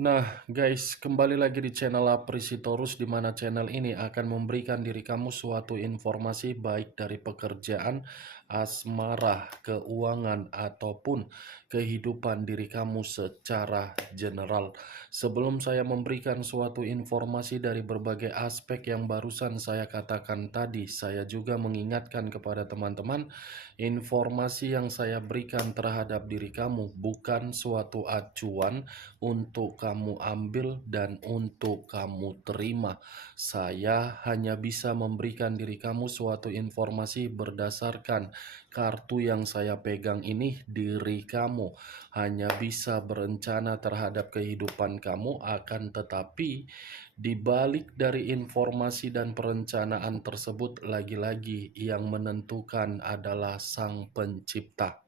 Nah, guys, kembali lagi di channel Aprisitorus, di mana channel ini akan memberikan diri kamu suatu informasi baik dari pekerjaan, asmara, keuangan, ataupun kehidupan diri kamu secara general. Sebelum saya memberikan suatu informasi dari berbagai aspek yang barusan saya katakan tadi, saya juga mengingatkan kepada teman-teman, informasi yang saya berikan terhadap diri kamu bukan suatu acuan untuk kamu ambil dan untuk kamu terima. Saya hanya bisa memberikan diri kamu suatu informasi berdasarkan kartu yang saya pegang ini. Diri kamu hanya bisa berencana terhadap kehidupan kamu, akan tetapi di balik dari informasi dan perencanaan tersebut, lagi-lagi yang menentukan adalah Sang Pencipta.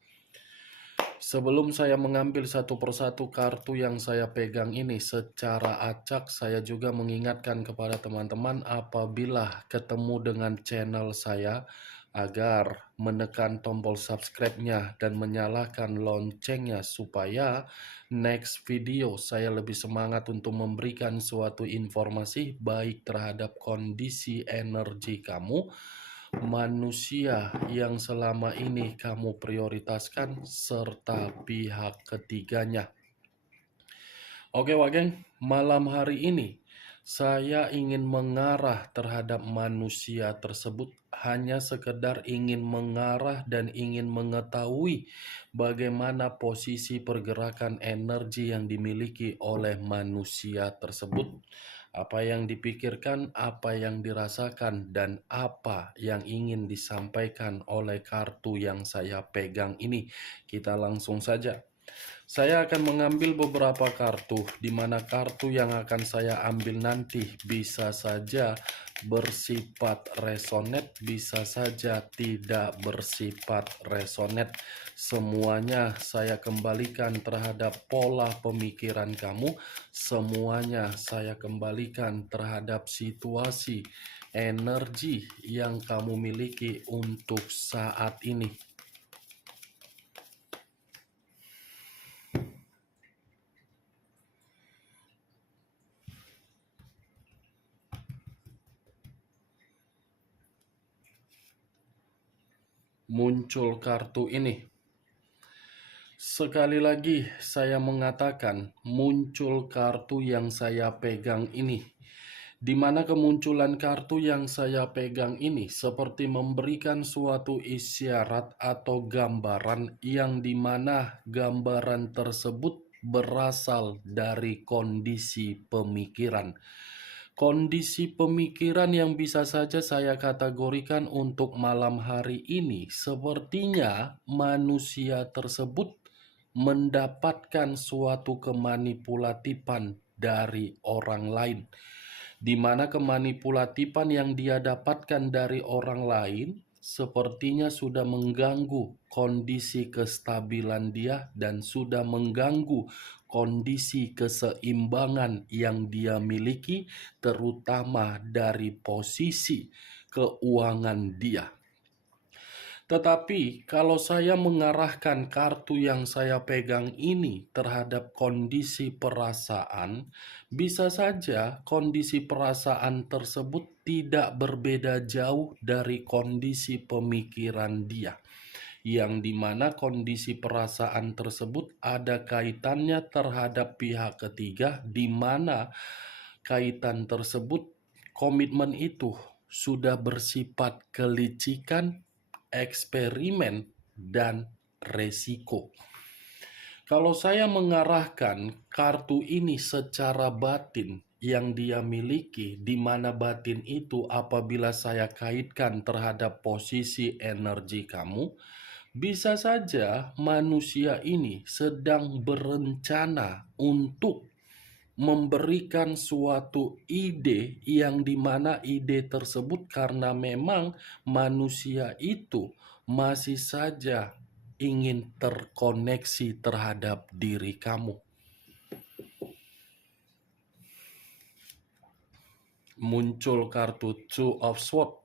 Sebelum saya mengambil satu persatu kartu yang saya pegang ini secara acak, saya juga mengingatkan kepada teman-teman apabila ketemu dengan channel saya agar menekan tombol subscribe-nya dan menyalakan loncengnya supaya next video saya lebih semangat untuk memberikan suatu informasi baik terhadap kondisi energi kamu, manusia yang selama ini kamu prioritaskan, serta pihak ketiganya. Oke Wageng, malam hari ini saya ingin mengarah terhadap manusia tersebut, hanya sekedar ingin mengarah dan ingin mengetahui bagaimana posisi pergerakan energi yang dimiliki oleh manusia tersebut. Apa yang dipikirkan, apa yang dirasakan, dan apa yang ingin disampaikan oleh kartu yang saya pegang ini. Kita langsung saja. Saya akan mengambil beberapa kartu, di mana kartu yang akan saya ambil nanti bisa saja bersifat resonet, bisa saja tidak bersifat resonet. Semuanya saya kembalikan terhadap pola pemikiran kamu, semuanya saya kembalikan terhadap situasi energi yang kamu miliki untuk saat ini. Muncul kartu ini. Sekali lagi saya mengatakan, muncul kartu yang saya pegang ini. Di mana kemunculan kartu yang saya pegang ini seperti memberikan suatu isyarat atau gambaran, yang dimana gambaran tersebut berasal dari kondisi pemikiran. Kondisi pemikiran yang bisa saja saya kategorikan untuk malam hari ini, sepertinya manusia tersebut mendapatkan suatu kemanipulatifan dari orang lain, di mana kemanipulatifan yang dia dapatkan dari orang lain sepertinya sudah mengganggu kondisi kestabilan dia dan sudah mengganggu kondisi keseimbangan yang dia miliki, terutama dari posisi keuangan dia. Tetapi kalau saya mengarahkan kartu yang saya pegang ini terhadap kondisi perasaan, bisa saja kondisi perasaan tersebut tidak berbeda jauh dari kondisi pemikiran dia, yang dimana kondisi perasaan tersebut ada kaitannya terhadap pihak ketiga, di mana kaitan tersebut, komitmen itu sudah bersifat kelicikan, eksperimen, dan resiko. Kalau saya mengarahkan kartu ini secara batin yang dia miliki, di mana batin itu apabila saya kaitkan terhadap posisi energi kamu, bisa saja manusia ini sedang berencana untuk memberikan suatu ide, yang dimana ide tersebut karena memang manusia itu masih saja ingin terkoneksi terhadap diri kamu. Muncul kartu Two of Swords.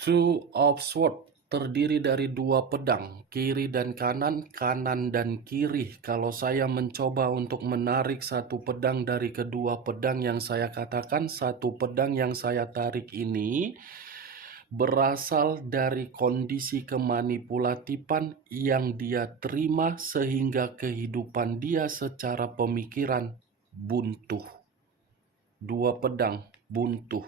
Two of Swords terdiri dari dua pedang, kiri dan kanan, kanan dan kiri. Kalau saya mencoba untuk menarik satu pedang dari kedua pedang yang saya katakan, satu pedang yang saya tarik ini berasal dari kondisi kemanipulatifan yang dia terima sehingga kehidupan dia secara pemikiran buntu. Dua pedang buntu.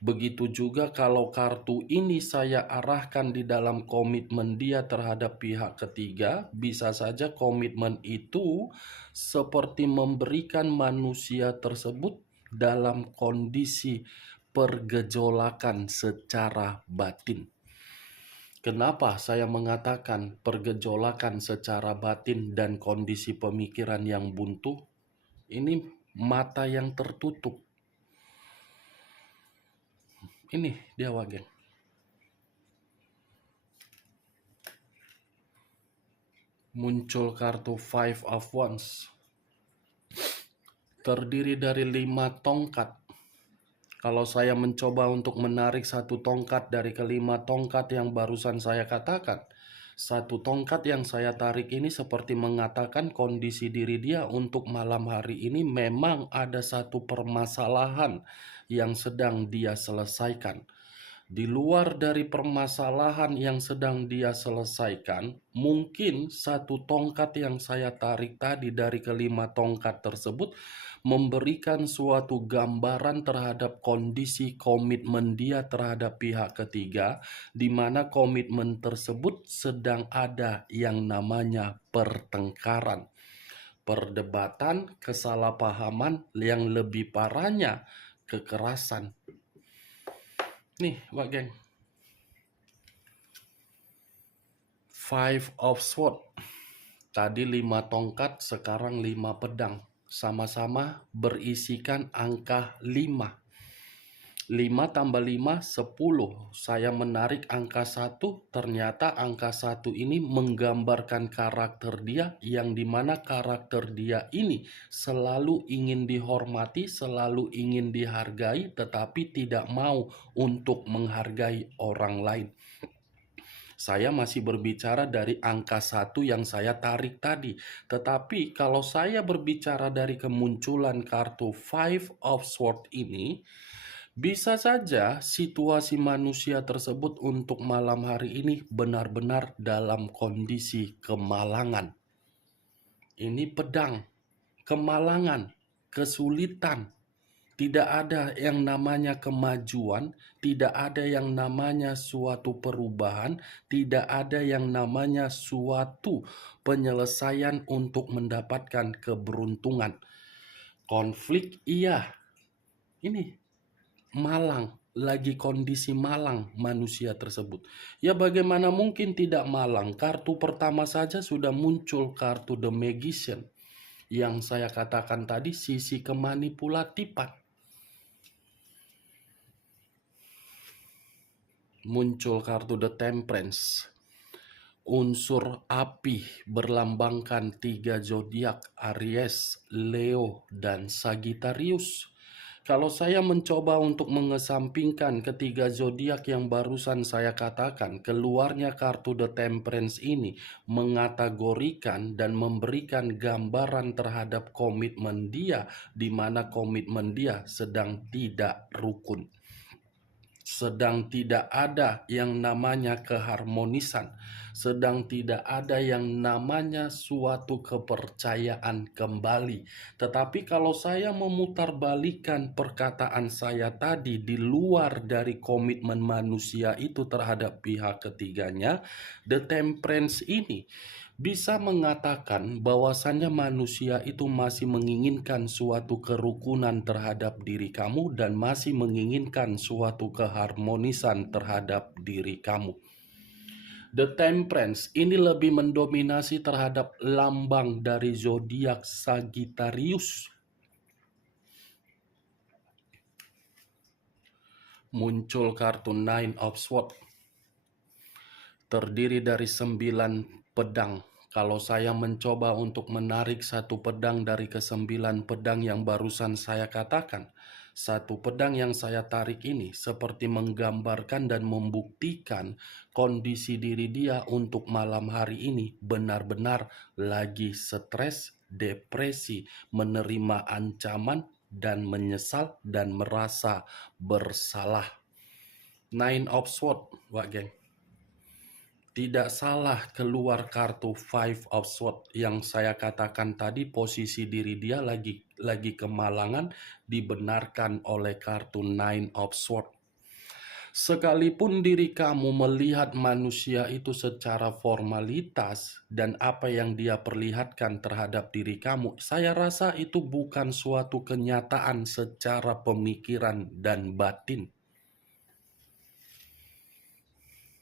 Begitu juga kalau kartu ini saya arahkan di dalam komitmen dia terhadap pihak ketiga, bisa saja komitmen itu seperti memberikan manusia tersebut dalam kondisi pergejolakan secara batin. Kenapa saya mengatakan pergejolakan secara batin dan kondisi pemikiran yang buntu? Ini mata yang tertutup. Ini dia Wageng. Muncul kartu Five of Wands. Terdiri dari 5 tongkat. Kalau saya mencoba untuk menarik satu tongkat dari kelima tongkat yang barusan saya katakan, satu tongkat yang saya tarik ini seperti mengatakan kondisi diri dia untuk malam hari ini memang ada satu permasalahan yang sedang dia selesaikan. Di luar dari permasalahan yang sedang dia selesaikan, mungkin satu tongkat yang saya tarik tadi dari kelima tongkat tersebut memberikan suatu gambaran terhadap kondisi komitmen dia terhadap pihak ketiga, di mana komitmen tersebut sedang ada yang namanya pertengkaran, perdebatan, kesalahpahaman, yang lebih parahnya kekerasan. Nih, Wak Geng. Five of Swords. Tadi 5 tongkat, sekarang 5 pedang. Sama-sama berisikan angka 5. 5 tambah 5, 10. Saya menarik angka 1, ternyata angka 1 ini menggambarkan karakter dia, yang dimana karakter dia ini selalu ingin dihormati, selalu ingin dihargai, tetapi tidak mau untuk menghargai orang lain. Saya masih berbicara dari angka 1 yang saya tarik tadi. Tetapi kalau saya berbicara dari kemunculan kartu Five of Swords ini, bisa saja situasi manusia tersebut untuk malam hari ini benar-benar dalam kondisi kemalangan. Ini pedang, kemalangan, kesulitan. Tidak ada yang namanya kemajuan, tidak ada yang namanya suatu perubahan, tidak ada yang namanya suatu penyelesaian untuk mendapatkan keberuntungan. Konflik, iya. Ini malang, lagi kondisi malang manusia tersebut. Ya bagaimana mungkin tidak malang? Kartu pertama saja sudah muncul kartu The Magician. Yang saya katakan tadi sisi kemanipulatifan. Muncul kartu The Temperance. Unsur api berlambangkan 3 zodiak, Aries, Leo, dan Sagittarius. Kalau saya mencoba untuk mengesampingkan ketiga zodiak yang barusan saya katakan, keluarnya kartu The Temperance ini mengategorikan dan memberikan gambaran terhadap komitmen dia, di mana komitmen dia sedang tidak rukun. Sedang tidak ada yang namanya keharmonisan, sedang tidak ada yang namanya suatu kepercayaan kembali. Tetapi kalau saya memutarbalikkan perkataan saya tadi di luar dari komitmen manusia itu terhadap pihak ketiganya, The Temperance ini bisa mengatakan bahwasannya manusia itu masih menginginkan suatu kerukunan terhadap diri kamu dan masih menginginkan suatu keharmonisan terhadap diri kamu. The Temperance ini lebih mendominasi terhadap lambang dari zodiak Sagittarius. Muncul kartu Nine of Swords. Terdiri dari 9 pedang. Kalau saya mencoba untuk menarik satu pedang dari ke-9 pedang yang barusan saya katakan, Satu pedang yang saya tarik ini seperti menggambarkan dan membuktikan kondisi diri dia untuk malam hari ini benar-benar lagi stres, depresi, menerima ancaman, dan menyesal dan merasa bersalah. Nine of Swords, Wak Geng. Tidak salah keluar kartu Five of Swords yang saya katakan tadi, posisi diri dia lagi kemalangan dibenarkan oleh kartu Nine of Swords. Sekalipun diri kamu melihat manusia itu secara formalitas dan apa yang dia perlihatkan terhadap diri kamu, saya rasa itu bukan suatu kenyataan secara pemikiran dan batin.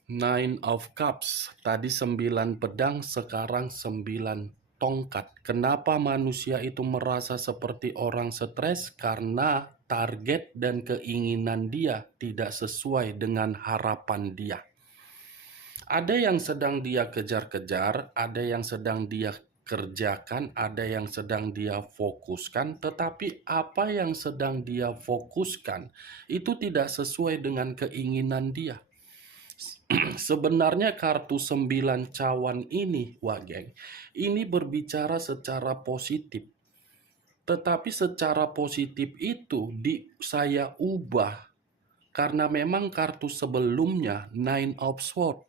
Nine of Cups, tadi 9 pedang, sekarang 9 tongkat. Kenapa manusia itu merasa seperti orang stres? Karena target dan keinginan dia tidak sesuai dengan harapan dia. Ada yang sedang dia kejar-kejar, ada yang sedang dia kerjakan, ada yang sedang dia fokuskan, tetapi apa yang sedang dia fokuskan itu tidak sesuai dengan keinginan dia. Sebenarnya kartu 9 cawan ini, Wak Geng, ini berbicara secara positif. Tetapi secara positif itu saya ubah karena memang kartu sebelumnya Nine of Swords.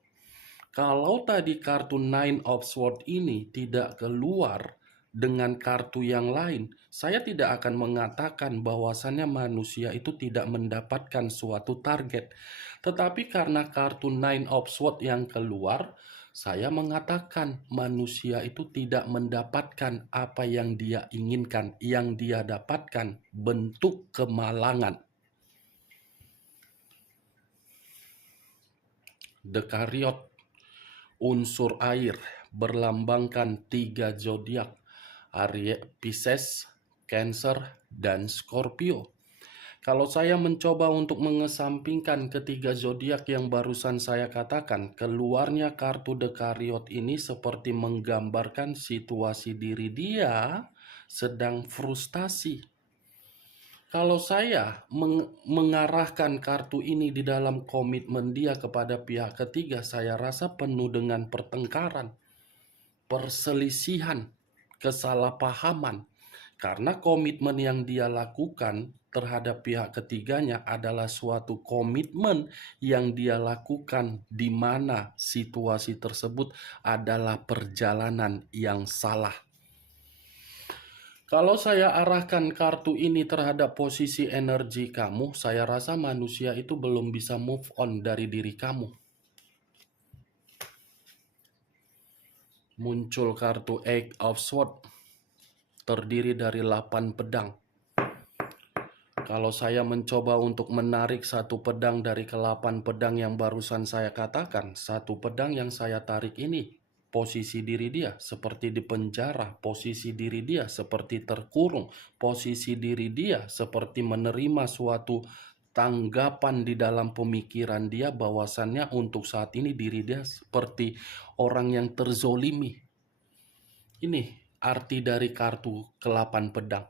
Kalau tadi kartu Nine of Swords ini tidak keluar dengan kartu yang lain, saya tidak akan mengatakan bahwasannya manusia itu tidak mendapatkan suatu target. Tetapi karena kartu Nine of Swords yang keluar, saya mengatakan manusia itu tidak mendapatkan apa yang dia inginkan. Yang dia dapatkan bentuk kemalangan. The Chariot, unsur air, berlambangkan 3 zodiak, Aries, Pisces, Cancer, dan Scorpio. Kalau saya mencoba untuk mengesampingkan ketiga zodiak yang barusan saya katakan, keluarnya kartu The Chariot ini seperti menggambarkan situasi diri dia sedang frustasi. Kalau saya mengarahkan kartu ini di dalam komitmen dia kepada pihak ketiga, saya rasa penuh dengan pertengkaran, perselisihan, kesalahpahaman. Karena komitmen yang dia lakukan terhadap pihak ketiganya adalah suatu komitmen yang dia lakukan di mana situasi tersebut adalah perjalanan yang salah. Kalau saya arahkan kartu ini terhadap posisi energi kamu, saya rasa manusia itu belum bisa move on dari diri kamu. Muncul kartu Eight of Swords, terdiri dari 8 pedang. Kalau saya mencoba untuk menarik satu pedang dari ke-8 pedang yang barusan saya katakan, satu pedang yang saya tarik ini, posisi diri dia seperti di penjara, posisi diri dia seperti terkurung, posisi diri dia seperti menerima suatu tanggapan di dalam pemikiran dia bahwasannya untuk saat ini diri dia seperti orang yang terzolimi. Ini arti dari kartu ke-8 pedang.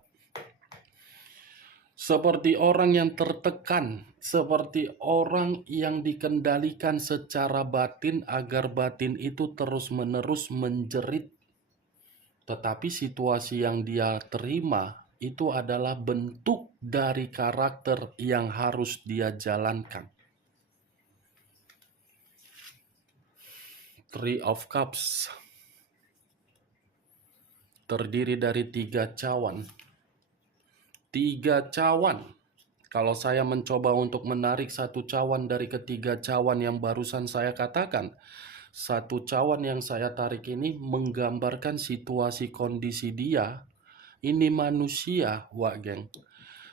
Seperti orang yang tertekan, seperti orang yang dikendalikan secara batin agar batin itu terus-menerus menjerit. Tetapi situasi yang dia terima itu adalah bentuk dari karakter yang harus dia jalankan. Three of Cups, terdiri dari 3 cawan. 3 cawan. Kalau saya mencoba untuk menarik satu cawan dari ketiga cawan yang barusan saya katakan, satu cawan yang saya tarik ini menggambarkan situasi kondisi dia. Ini manusia, Wak Geng.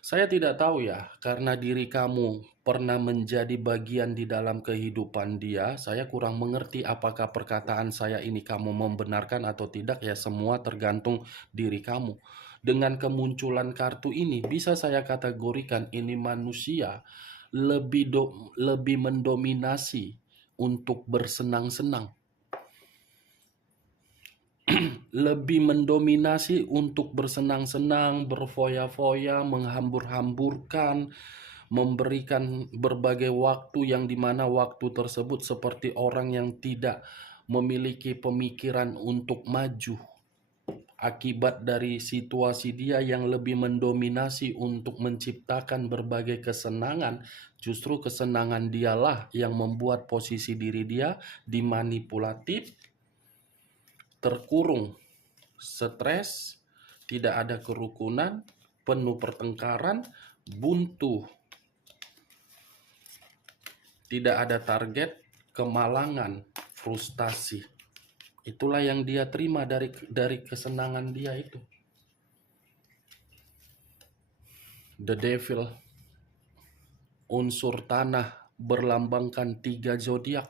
Saya tidak tahu ya, karena diri kamu pernah menjadi bagian di dalam kehidupan dia, saya kurang mengerti apakah perkataan saya ini kamu membenarkan atau tidak, ya semua tergantung diri kamu. Dengan kemunculan kartu ini, bisa saya kategorikan ini manusia lebih mendominasi untuk bersenang-senang. lebih mendominasi untuk bersenang-senang, berfoya-foya, menghambur-hamburkan, memberikan berbagai waktu yang dimana waktu tersebut seperti orang yang tidak memiliki pemikiran untuk maju. Akibat dari situasi dia yang lebih mendominasi untuk menciptakan berbagai kesenangan, justru kesenangan dialah yang membuat posisi diri dia dimanipulatif, terkurung, stres, tidak ada kerukunan, penuh pertengkaran, buntu, tidak ada target, kemalangan, frustasi. Itulah yang dia terima dari kesenangan dia itu. The Devil, unsur tanah, berlambangkan 3 zodiak,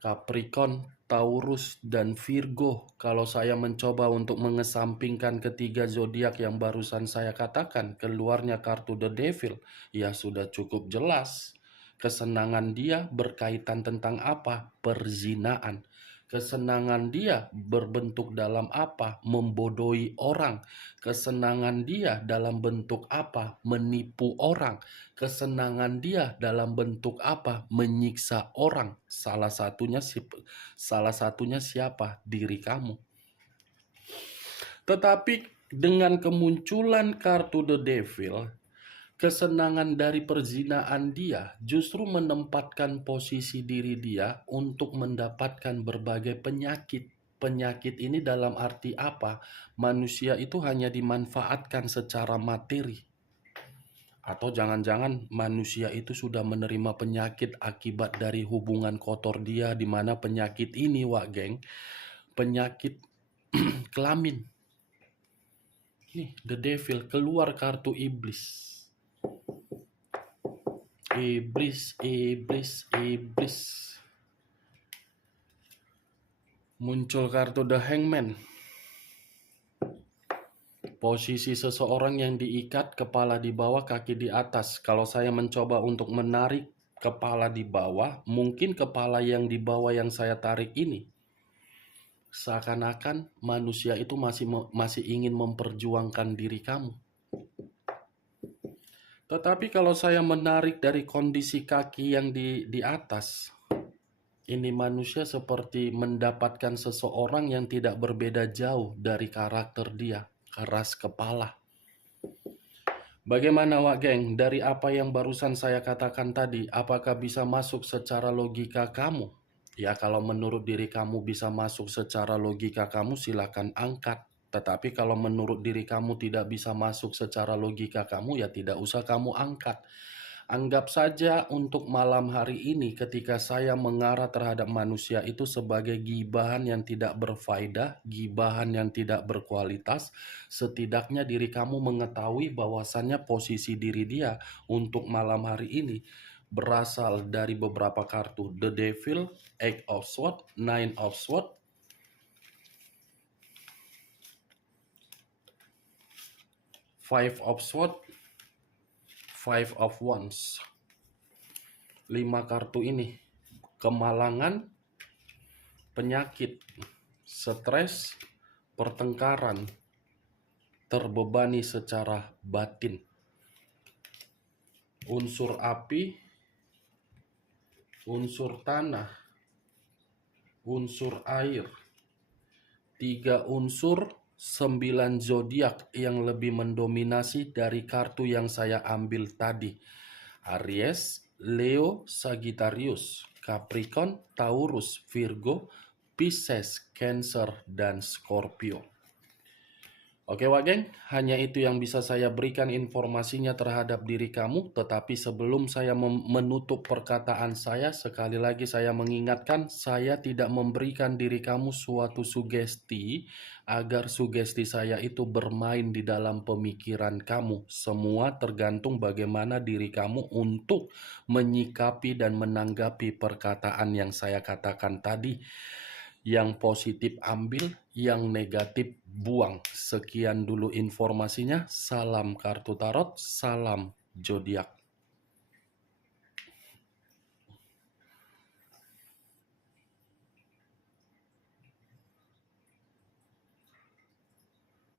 Capricorn, Taurus, dan Virgo. Kalau saya mencoba untuk mengesampingkan ketiga zodiak yang barusan saya katakan, keluarnya kartu The Devil, ya sudah cukup jelas. Kesenangan dia berkaitan tentang apa? Perzinaan. Kesenangan dia berbentuk dalam apa? Membodohi orang. Kesenangan dia dalam bentuk apa? Menipu orang. Kesenangan dia dalam bentuk apa? Menyiksa orang. Salah satunya siapa? Diri kamu. Tetapi dengan kemunculan kartu The Devil, kesenangan dari perzinaan dia justru menempatkan posisi diri dia untuk mendapatkan berbagai penyakit. Penyakit ini dalam arti apa? Manusia itu hanya dimanfaatkan secara materi. Atau jangan-jangan manusia itu sudah menerima penyakit akibat dari hubungan kotor dia, di mana penyakit ini, wak geng, penyakit kelamin. Nih, The Devil, keluar kartu iblis. Iblis. Muncul kartu The Hangman. Posisi seseorang yang diikat, kepala di bawah, kaki di atas. Kalau saya mencoba untuk menarik kepala di bawah, mungkin kepala yang di bawah yang saya tarik ini seakan-akan manusia itu masih ingin memperjuangkan diri kamu. Tetapi kalau saya menarik dari kondisi kaki yang di atas, ini manusia seperti mendapatkan seseorang yang tidak berbeda jauh dari karakter dia, keras kepala. Bagaimana wak geng, dari apa yang barusan saya katakan tadi, apakah bisa masuk secara logika kamu? Ya, kalau menurut diri kamu bisa masuk secara logika kamu, silakan angkat. Tetapi kalau menurut diri kamu tidak bisa masuk secara logika kamu, ya tidak usah kamu angkat. Anggap saja untuk malam hari ini ketika saya mengarah terhadap manusia itu sebagai gibahan yang tidak berfaedah, gibahan yang tidak berkualitas, setidaknya diri kamu mengetahui bahwasannya posisi diri dia untuk malam hari ini berasal dari beberapa kartu. The Devil, Eight of Swords, Nine of Swords, Five of Swords, Five of Wands. 5 kartu ini, kemalangan, penyakit, stres, pertengkaran, terbebani secara batin. Unsur api, unsur tanah, unsur air. 3 unsur, 9 zodiak yang lebih mendominasi dari kartu yang saya ambil tadi. Aries, Leo, Sagittarius, Capricorn, Taurus, Virgo, Pisces, Cancer, dan Scorpio. Oke wak geng, hanya itu yang bisa saya berikan informasinya terhadap diri kamu. Tetapi sebelum saya menutup perkataan saya, sekali lagi saya mengingatkan, saya tidak memberikan diri kamu suatu sugesti agar sugesti saya itu bermain di dalam pemikiran kamu. Semua tergantung bagaimana diri kamu untuk menyikapi dan menanggapi perkataan yang saya katakan tadi. Yang positif ambil, yang negatif buang. Sekian dulu informasinya. Salam kartu tarot, salam zodiak.